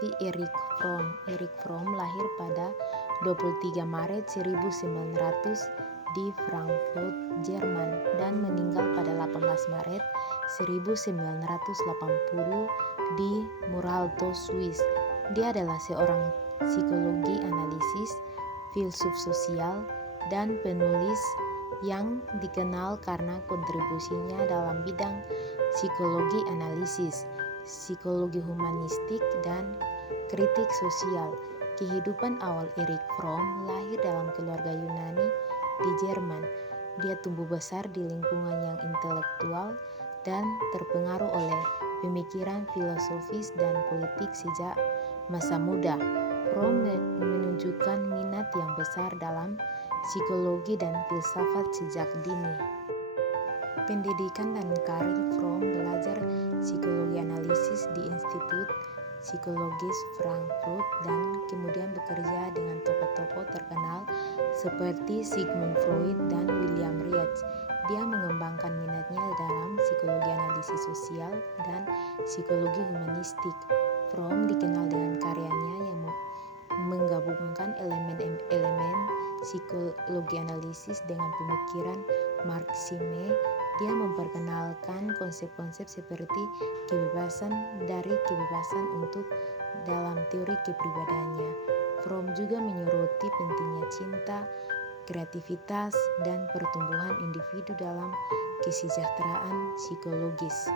filosofi Erich Fromm. Erich Fromm lahir pada 23 Maret 1900 di Frankfurt, Jerman dan meninggal pada 18 Maret 1980 di Muralto, Swiss. Dia adalah seorang psikologi analisis, filsuf sosial, dan penulis yang dikenal karena kontribusinya dalam bidang psikologi analisis, psikologi humanistik, dan kritik sosial. Kehidupan awal Erich Fromm lahir dalam keluarga Yunani di Jerman. Dia tumbuh besar di lingkungan yang intelektual dan terpengaruh oleh pemikiran filosofis dan politik sejak masa muda. Fromm menunjukkan minat yang besar dalam psikologi dan filsafat sejak dini. Pendidikan dan karir Fromm belajar psikologi analisis di Institut Psikologis Frankfurt dan kemudian bekerja dengan tokoh-tokoh terkenal seperti Sigmund Freud dan William Reich. Dia mengembangkan minatnya dalam psikologi analisis sosial dan psikologi humanistik. Fromm dikenal dengan karyanya yang menggabungkan elemen-elemen psikologi analisis dengan pemikiran Marxisme. Dia memperkenalkan konsep-konsep seperti kebebasan dari kebebasan untuk dalam teori kepribadiannya. Fromm juga menyoroti pentingnya cinta, kreativitas, dan pertumbuhan individu dalam kesejahteraan psikologis.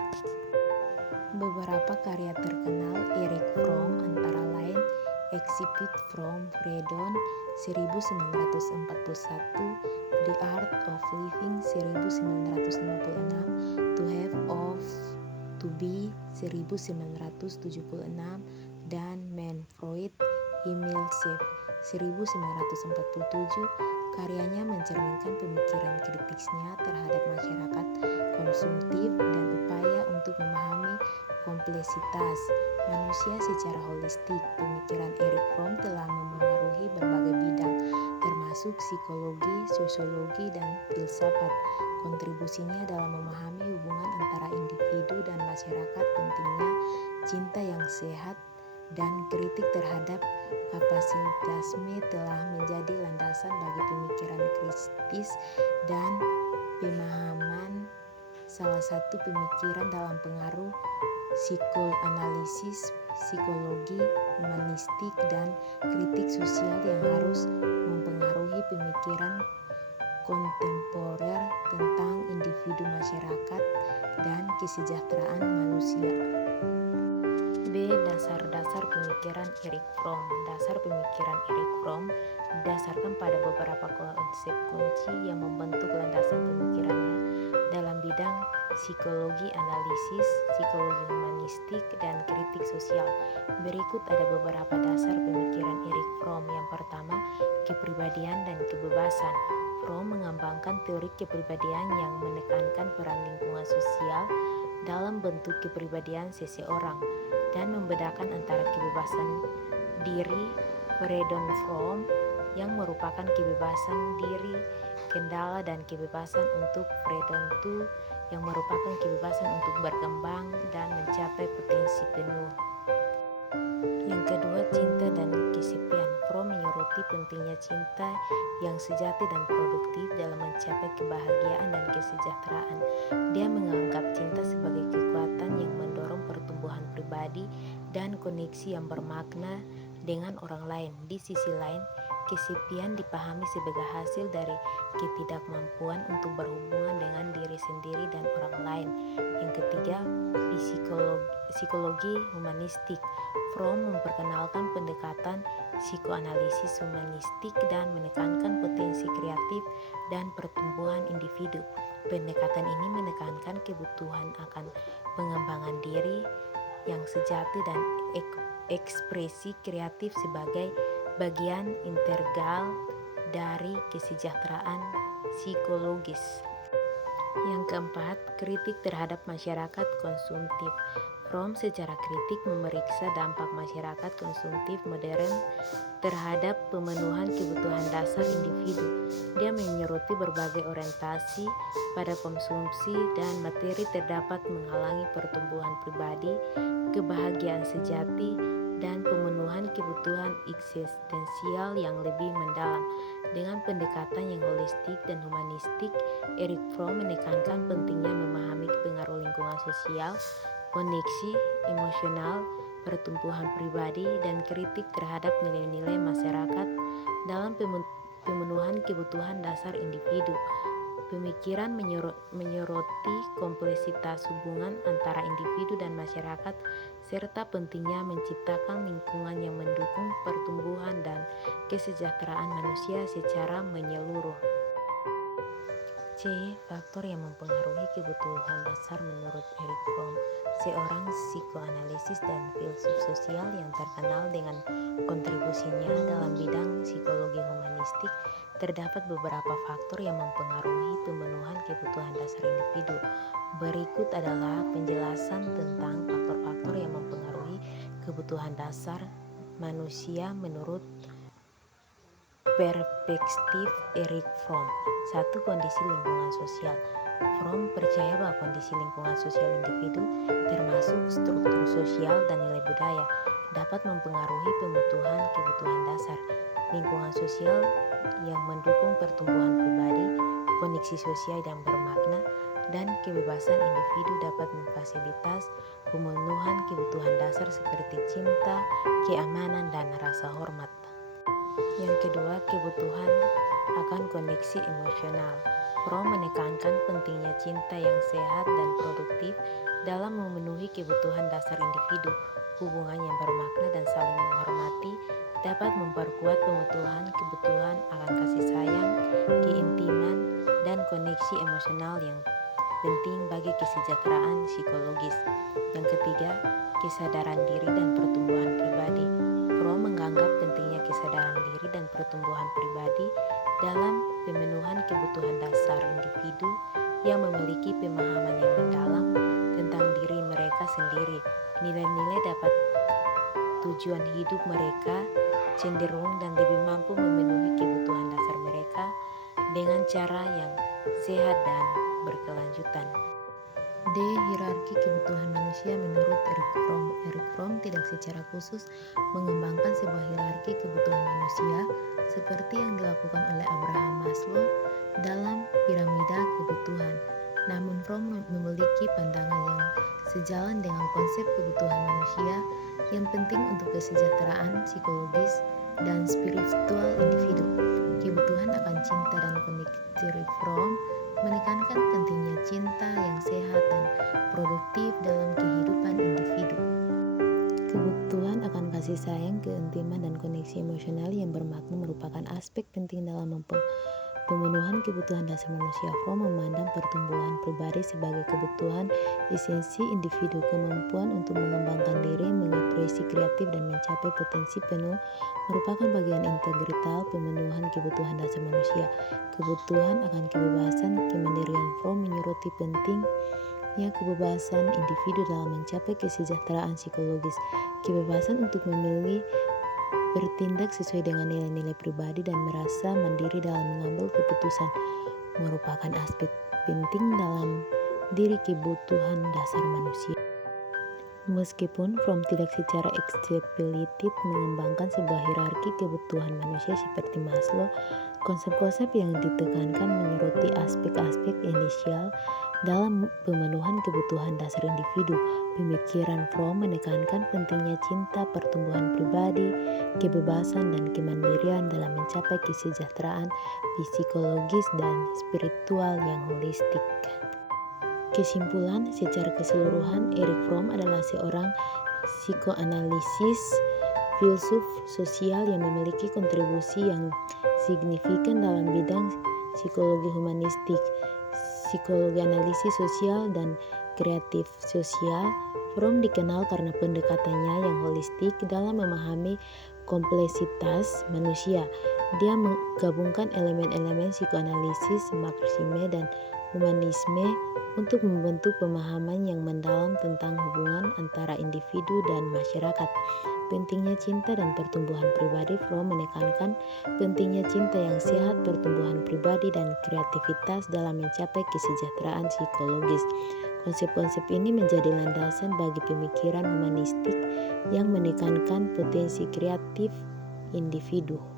Beberapa karya terkenal Erich Fromm antara lain Excipit from Freedom 1941, The Art of Living 1956, To Have of To Be 1976, dan Man Freud Himself 1947. Karyanya mencerminkan pemikiran kritisnya terhadap masyarakat konsumtif dan upaya untuk memahami kompleksitas manusia secara holistik. Pemikiran Erich Fromm telah memengaruhi berbagai bidang, termasuk psikologi, sosiologi, dan filsafat. Kontribusinya dalam memahami hubungan antara individu dan masyarakat, pentingnya cinta yang sehat, dan kritik terhadap kapitalisme telah menjadi landasan bagi pemikiran kritis dan pemahaman. Salah satu pemikiran dalam pengaruh psikoanalisis, psikologi humanistik, dan kritik sosial yang harus mempengaruhi pemikiran kontemporer tentang individu, masyarakat, dan kesejahteraan manusia. B. Dasar-dasar pemikiran Erich Fromm. Dasar pemikiran Erich Fromm didasarkan pada beberapa konsep kunci yang membentuk landasan pemikirannya dalam bidang psikologi analisis, psikologi humanistik, dan kritik sosial. Berikut ada beberapa dasar pemikiran Erich Fromm. Yang pertama, kepribadian dan kebebasan. Fromm mengembangkan teori kepribadian yang menekankan peran lingkungan sosial dalam bentuk kepribadian seseorang dan membedakan antara kebebasan diri Freedom Fromm yang merupakan kebebasan diri kendala dan kebebasan untuk Freedom II yang merupakan kebebasan untuk berkembang dan mencapai potensi penuh. Yang kedua, cinta dan kesepian. Fromm menyoroti pentingnya cinta yang sejati dan produktif dalam mencapai kebahagiaan dan kesejahteraan. Dia menganggap cinta sebagai kekuatan yang mendorong pertumbuhan pribadi dan koneksi yang bermakna dengan orang lain. Di sisi lain, kesepian dipahami sebagai hasil dari ketidakmampuan untuk berhubungan dengan diri sendiri dan orang lain. Yang ketiga, psikologi humanistik. Fromm memperkenalkan pendekatan psikoanalisis humanistik dan menekankan potensi kreatif dan pertumbuhan individu. Pendekatan ini menekankan kebutuhan akan pengembangan diri yang sejati dan ekspresi kreatif sebagai bagian integral dari kesejahteraan psikologis. Yang keempat, kritik terhadap masyarakat konsumtif. Fromm secara kritik memeriksa dampak masyarakat konsumtif modern terhadap pemenuhan kebutuhan dasar individu. Dia menyoroti berbagai orientasi pada konsumsi dan materi terdapat menghalangi pertumbuhan pribadi, kebahagiaan sejati, dan pemenuhan kebutuhan eksistensial yang lebih mendalam. Dengan pendekatan yang holistik dan humanistik, Erich Fromm menekankan pentingnya memahami pengaruh lingkungan sosial, koneksi emosional, pertumbuhan pribadi, dan kritik terhadap nilai-nilai masyarakat dalam pemenuhan kebutuhan dasar individu. Pemikiran menyoroti kompleksitas hubungan antara individu dan masyarakat serta pentingnya menciptakan lingkungan yang mendukung pertumbuhan dan kesejahteraan manusia secara menyeluruh. C. Faktor yang mempengaruhi kebutuhan dasar menurut Erich Fromm, seorang psikoanalisis dan filsuf sosial yang terkenal dengan kontribusinya dalam bidang psikologi humanistik. Terdapat beberapa faktor yang mempengaruhi pemenuhan kebutuhan dasar individu. Berikut adalah penjelasan tentang faktor-faktor yang mempengaruhi kebutuhan dasar manusia menurut perspektif Erich Fromm. 1. Kondisi lingkungan sosial. Fromm percaya bahwa kondisi lingkungan sosial individu, termasuk struktur sosial dan nilai budaya, dapat mempengaruhi pemenuhan kebutuhan dasar. Lingkungan sosial yang mendukung pertumbuhan pribadi, koneksi sosial yang bermakna, dan kebebasan individu dapat memfasilitas pemenuhan kebutuhan dasar seperti cinta, keamanan, dan rasa hormat. Yang kedua, kebutuhan akan koneksi emosional. Fromm menekankan pentingnya cinta yang sehat dan produktif dalam memenuhi kebutuhan dasar individu. Hubungan yang bermakna dan saling menghormati dapat memperkuat pemenuhan kebutuhan akan kasih sayang, keintiman, dan koneksi emosional yang penting bagi kesejahteraan psikologis. Yang ketiga, kesadaran diri dan pertumbuhan pribadi. Fromm menganggap pentingnya kesadaran diri dan pertumbuhan pribadi dalam pemenuhan kebutuhan dasar individu yang memiliki pemahaman yang mendalam tentang diri mereka sendiri. Nilai-nilai dapat tujuan hidup mereka cenderung dan lebih mampu memenuhi kebutuhan dasar mereka dengan cara yang sehat dan berkelanjutan. D. Hierarki kebutuhan manusia menurut Erich Fromm. Erich Fromm tidak secara khusus mengembangkan sebuah hierarki kebutuhan manusia seperti yang dilakukan oleh Abraham Maslow dalam piramida kebutuhan. Namun Fromm memiliki pandangan yang sejalan dengan konsep kebutuhan manusia yang penting untuk kesejahteraan psikologis dan spiritual individu. Kebutuhan akan cinta dan koneksi. Fromm menekankan pentingnya cinta yang sehat dan produktif dalam kehidupan individu. Kebutuhan akan kasih sayang, keintiman, dan koneksi emosional yang bermakna merupakan aspek penting dalam pemenuhan kebutuhan dasar manusia. Fromm memandang pertumbuhan pribadi sebagai kebutuhan esensi individu. Kemampuan untuk mengembangkan diri, mengekspresi kreatif, dan mencapai potensi penuh merupakan bagian integral pemenuhan kebutuhan dasar manusia. Kebutuhan akan kebebasan, kemandirian. Fromm menyoroti pentingnya kebebasan individu dalam mencapai kesejahteraan psikologis. Kebebasan untuk memilih, bertindak sesuai dengan nilai-nilai pribadi, dan merasa mandiri dalam mengambil keputusan merupakan aspek penting dalam diri kebutuhan dasar manusia. Meskipun Fromm tidak secara eksplisit mengembangkan sebuah hierarki kebutuhan manusia seperti Maslow, konsep-konsep yang ditekankan menyoroti aspek-aspek inisial dalam pemenuhan kebutuhan dasar individu. Pemikiran Fromm menekankan pentingnya cinta, pertumbuhan pribadi, kebebasan, dan kemandirian dalam mencapai kesejahteraan psikologis dan spiritual yang holistik. Kesimpulan, secara keseluruhan, Erich Fromm adalah seorang psikoanalisis, filsuf sosial yang memiliki kontribusi yang signifikan dalam bidang psikologi humanistik, psikologi analisis sosial, dan kreatif sosial. Fromm dikenal karena pendekatannya yang holistik dalam memahami kompleksitas manusia. Dia menggabungkan elemen-elemen psikoanalisis, marxisme, dan humanisme untuk membentuk pemahaman yang mendalam tentang hubungan antara individu dan masyarakat. Pentingnya cinta dan pertumbuhan pribadi. Fromm menekankan pentingnya cinta yang sehat, pertumbuhan pribadi, dan kreativitas dalam mencapai kesejahteraan psikologis. Konsep-konsep ini menjadi landasan bagi pemikiran humanistik yang menekankan potensi kreatif individu.